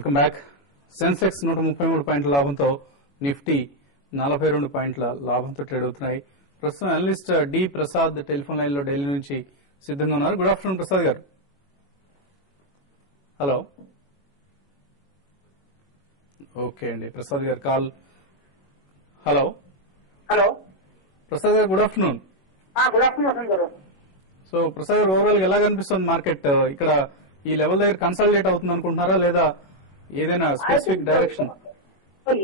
Welcome back. Sensex 133 పాయింట్ల లాభంతో, Nifty 42 పాయింట్ల లాభంతో ట్రేడ్ అవుతున్నాయి. ప్రస్తుతం analyst D Prasad telephone line లో ఢిల్లీ నుంచి సిద్ధంగా ఉన్నారు. గుడ్ ఆఫ్టర్నూన్ ప్రసాద్ గారు. హలో. ఓకే అండి, ప్రసాద్ గారు కాల్. హలో హలో ప్రసాద్ గారు, గుడ్ ఆఫ్టర్నూన్. గుడ్ ఆఫ్టర్నూన్ గారు. సో ప్రసాద్ గారు, ఓవరాల్ ఎలా కనిపిస్తుంది మార్కెట్? ఇక్కడ ఈ లెవెల్ దగ్గర కన్సాలిడేట్ అవుతుంది అనుకుంటున్నారా, లేదా ఏదైనా స్పెసిఫిక్ డైరెక్షన్?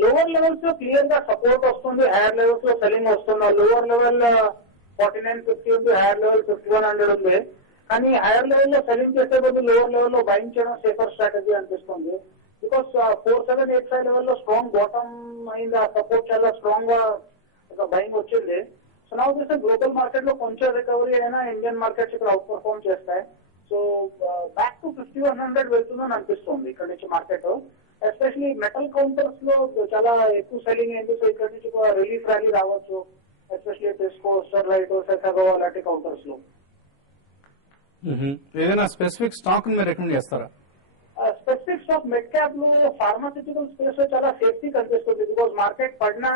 లోవర్ లెవెల్స్ లో క్లియర్ గా సపోర్ట్ వస్తుంది, హైయర్ లెవెల్స్ లో సెల్లింగ్ వస్తుంది. లోవర్ లెవెల్ 4950 ఉంది, హైయర్ లెవెల్ 5100 ఉంది. కానీ హైయర్ లెవెల్ లో సెల్లింగ్ చేసే బదులు లోవర్ లెవెల్ లో బయింగ్ చేయడం సేఫర్ స్ట్రాటజీ అనిపిస్తుంది. బికాస్ 4785 లెవెల్ లో స్ట్రాంగ్ బాటమ్ అయింది, ఆ సపోర్ట్ చాలా స్ట్రాంగ్ గా బయింగ్ వచ్చింది. సో నా ఉద్దేశం గ్లోబల్ మార్కెట్ లో కొంచెం రికవరీ అయినా ఇండియన్ మార్కెట్స్ ఇక్కడ అవుట్ పర్ఫార్మ్ చేస్తాయి. సో బ్యాక్ టు 5100 వెళ్తుందని అనిపిస్తుంది ఇక్కడ నుంచి మార్కెట్. ఎస్పెషలీ మెటల్ కౌంటర్స్ లో చాలా ఎక్కువ సెల్లింగ్ అయింది. సో ఇక్కడ నుంచి రిలీఫ్ ర్యాలీ రావచ్చు, ఎస్పెషలీ టెస్కో, స్టెర్లైట్, సెసాగో అలాంటి కౌంటర్స్ లో. ఏదైనా స్పెసిఫిక్ స్టాక్ మీరు రికమెండ్ చేస్తారా? స్పెసిఫిక్ స్టాక్ మిడ్ క్యాప్ లో ఫార్మాసిటికల్ స్పేస్ లో చాలా సేఫ్టీ కనిపిస్తుంది. బికాస్ మార్కెట్ పడినా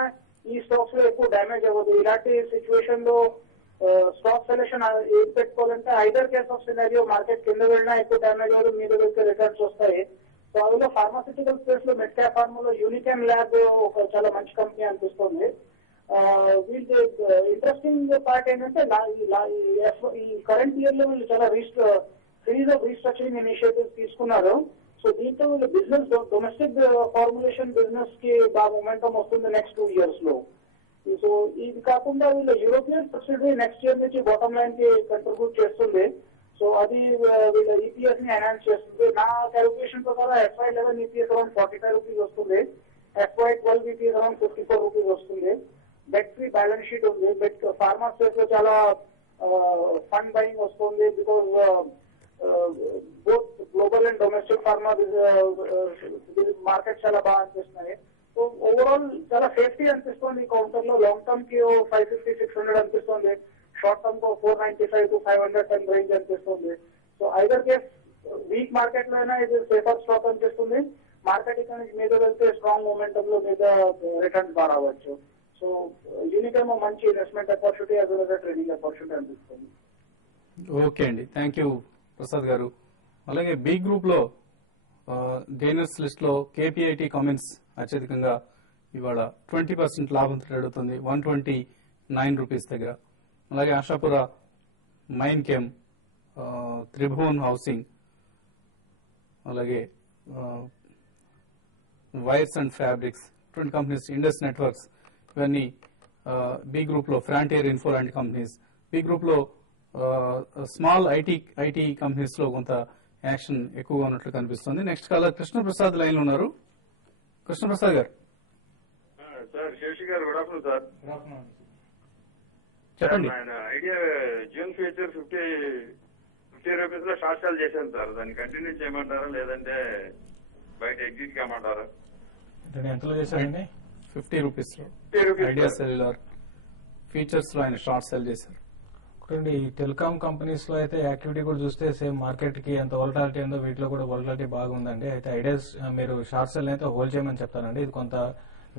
ఈ స్టాక్స్ లో ఎక్కువ డ్యామేజ్ అవ్వదు. ఇలాంటి సిచ్యువేషన్ లో స్టాక్ సెలెక్షన్ ఏం పెట్టుకోవాలంటే either case of scenario market కింద వెళ్ళినా ఎక్కువ డ్యామేజ్ అవ్వదు, మీద వెళ్తే రిటర్న్స్ వస్తాయి. సో అందులో ఫార్మాసిటికల్ స్పేస్ లో మిడ్ క్యాప్ ఫార్మాలో యూనికాన్ ల్యాబ్ ఒక చాలా మంచి కంపెనీ అనిపిస్తుంది. వీళ్ళు ఇంట్రెస్టింగ్ పార్ట్ ఏంటంటే ఈ కరెంట్ ఇయర్ లో వీళ్ళు చాలా సిరీస్ ఆఫ్ రీస్ట్రక్చరింగ్ ఇనిషియేటివ్స్ తీసుకున్నారు. సో దీంతో వీళ్ళు బిజినెస్ డొమెస్టిక్ ఫార్ములేషన్ బిజినెస్ కి బాగా మొమెంటం వస్తుంది నెక్స్ట్ 2 years లో. సో ఇది కాకుండా వీళ్ళు యూరోపియన్ సబ్సిడరీ నెక్స్ట్ ఇయర్ నుంచి బాటమ్ లైన్ కి కంట్రిబ్యూట్ చేస్తుంది. సో అది వీళ్ళ ఈపీఎస్ ని ఎన్హాన్స్ చేస్తుంది. నా క్యాలిక్యులేషన్ ప్రకారం FY11 ఈపీఎస్ అరౌండ్ 45 రూపీస్ వస్తుంది, FY12 ఈపీఎస్ అరౌండ్ 54 రూపీస్ వస్తుంది. బెట్ ఫ్రీ బ్యాలెన్స్ షీట్ ఉంది. బెట్ ఫార్మా స్పేస్ లో చాలా ఫండ్ బయింగ్ వస్తుంది. Because both global and domestic pharma market చాలా బాగా అనిపిస్తున్నాయి. సో ఓవరాల్ చాలా సేఫ్టీ అనిపిస్తుంది కౌంటర్ లో. లాంగ్ టర్మ్ కి 550-600 అనిపిస్తుంది, షార్ట్ టర్మ్ కు 495 to 510 రేంజ్ అనిపిస్తుంది. So either case week market లో అయినా ఇది సేఫర్ స్టాక్ అనిపిస్తుంది. మార్కెట్ ఇక్కడ నుంచి మీద వెళ్తే స్ట్రాంగ్ మూమెంటం లో మీద రిటర్న్స్ బాగా రావచ్చు. సో యూనికేమో మంచి investment opportunity as well as trading opportunity అనిపిస్తుంది. ఓకే అండి, థ్యాంక్ యూ ప్రసాద్ గారు. అలాగే బి గ్రూప్ లో గెయినర్స్ లిస్ట్ లో కేపీఐటీ కామెంట్స్ అత్యధికంగా ఇవాళ 20% లాభంతో ట్రేడ్ అవుతుంది, 129 రూపీస్ దగ్గర. అలాగే Ashapura, Minechem, Tribhuvan housing, అలాగే wires and fabrics 20 companies, Indus networks, ఇవన్నీ బి గ్రూప్ లో. ఫ్రాంటియర్ ఇన్ఫో లాంటి కంపెనీస్. బి గ్రూప్ లో స్మాల్ ఐటీ కంపెనీస్ లో కొంత యాక్షన్ ఎక్కువగా ఉన్నట్లు కనిపిస్తుంది. నెక్స్ట్ కాలర్ కృష్ణప్రసాద్ లైన్ లో ఉన్నారు. కృష్ణప్రసాద్ గారు. సార్ శేషి గారు, గుడ్ ఆఫ్టర్నూన్ సార్. చెప్పండి. ఐడియా జూన్ ఫ్యూచర్ 50 రూపీస్ లో షార్ట్ సేల్ చేశాను సార్. దాన్ని కంటిన్యూ చేయమంటారా, లేదంటే బయట ఎగ్జిట్ కామంటారా? ఎంతలో చేశారండి? 50 రూపీస్ లో ఐడియా సెల్యులార్ ఫీచర్స్ లో ఆయన షార్ట్ సెల్ చేశారు. ఒకటండి, ఈ టెలికాం కంపెనీస్ లో అయితే యాక్టివిటీ కూడా చూస్తే సేమ్ మార్కెట్ కి ఎంత వోలటాలిటీ ఉందో వీటిలో కూడా వోలటాలిటీ బాగుందండి. అయితే ఐడియాస్ మీరు షార్ట్ సెల్ అయితే హోల్డ్ చేయమని చెప్తానండి. ఇది కొంత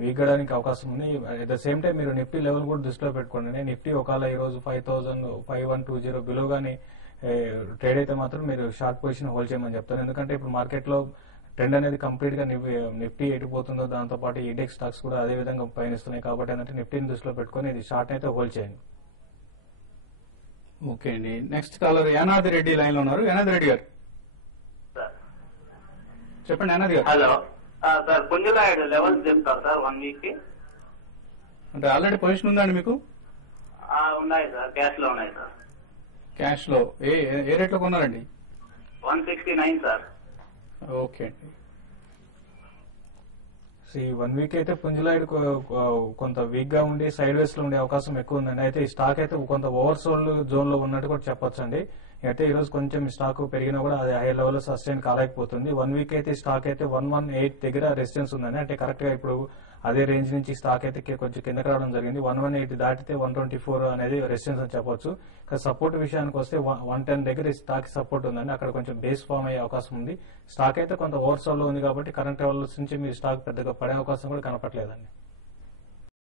వీగడానికి అవకాశం ఉంది. అట్ ద సేమ్ టైం మీరు నిఫ్టీ లెవెల్ కూడా దృష్టిలో పెట్టుకోండి. నిఫ్టీ ఒకవేళ ఈ రోజు 5120 బిలో గానీ ట్రేడ్ అయితే మాత్రం మీరు షార్ట్ పొజిషన్ హోల్డ్ చేయమని చెప్తాను. ఎందుకంటే ఇప్పుడు మార్కెట్ లో ట్రెండ్ అనేది కంప్లీట్ గా నిఫ్టీ ఎటుపోతుందో దాంతో పాటు ఇండెక్స్ స్టాక్స్ కూడా అదే విధంగా పయనిస్తున్నాయి. కాబట్టి ఏంటంటే నిఫ్టీని దృష్టిలో పెట్టుకుని ఇది షార్ట్ అయితే హోల్డ్ చేయండి. ఓకే అండి, next caller Yanadi Reddy line లో ఉన్నారు. యానాది రెడ్డి గారు చెప్పండి. యానాది గారు. హలో సార్, పుంజులాయుడు లెవెల్స్ చెప్తారు సార్ 1 వీక్ కి. అంటే ఆల్రెడీ పొజిషన్ ఉందండి మీకు? ఉన్నాయి సార్, క్యాష్ లో ఉన్నాయి సార్. క్యాష్ లో ఏ రేట్ లో కొన్నారండి? 169 సార్. ఓకే అండి. ఈ 1 వీక్ అయితే పుంజులాయుడు కొంత వీక్ గా ఉండి సైడ్ వేస్ లో ఉండే అవకాశం ఎక్కువ ఉందండి. అయితే ఈ స్టాక్ అయితే కొంత ఓవర్ సోల్డ్ జోన్ లో ఉన్నట్టు కూడా చెప్పొచ్చండి. అయితే ఈ రోజు కొంచెం స్టాక్ పెరిగినా కూడా అది హై లెవెల్ లో సస్టైన్ కాలేకపోతుంది. 1 వీక్ అయితే స్టాక్ అయితే 118 దగ్గర రెసిస్టెన్స్ ఉందండి. అంటే కరెక్ట్ గా ఇప్పుడు అదే రేంజ్ నుంచి స్టాక్ అయితే కొంచెం కిందకి రావడం జరిగింది. 118 దాటితే 124 అనేది రెసిస్టెన్స్ అని చెప్పొచ్చు. ఇక సపోర్ట్ విషయానికి వస్తే 110 దగ్గర ఈ స్టాక్ సపోర్ట్ ఉందండి. అక్కడ కొంచెం బేస్ ఫామ్ అయ్యే అవకాశం ఉంది. స్టాక్ అయితే కొంత ఓవర్సోల్ లో ఉంది కాబట్టి కరెంట్ లెవెల్స్ నుంచి మీ స్టాక్ పెద్దగా పడే అవకాశం కూడా కనపట్లేదండి.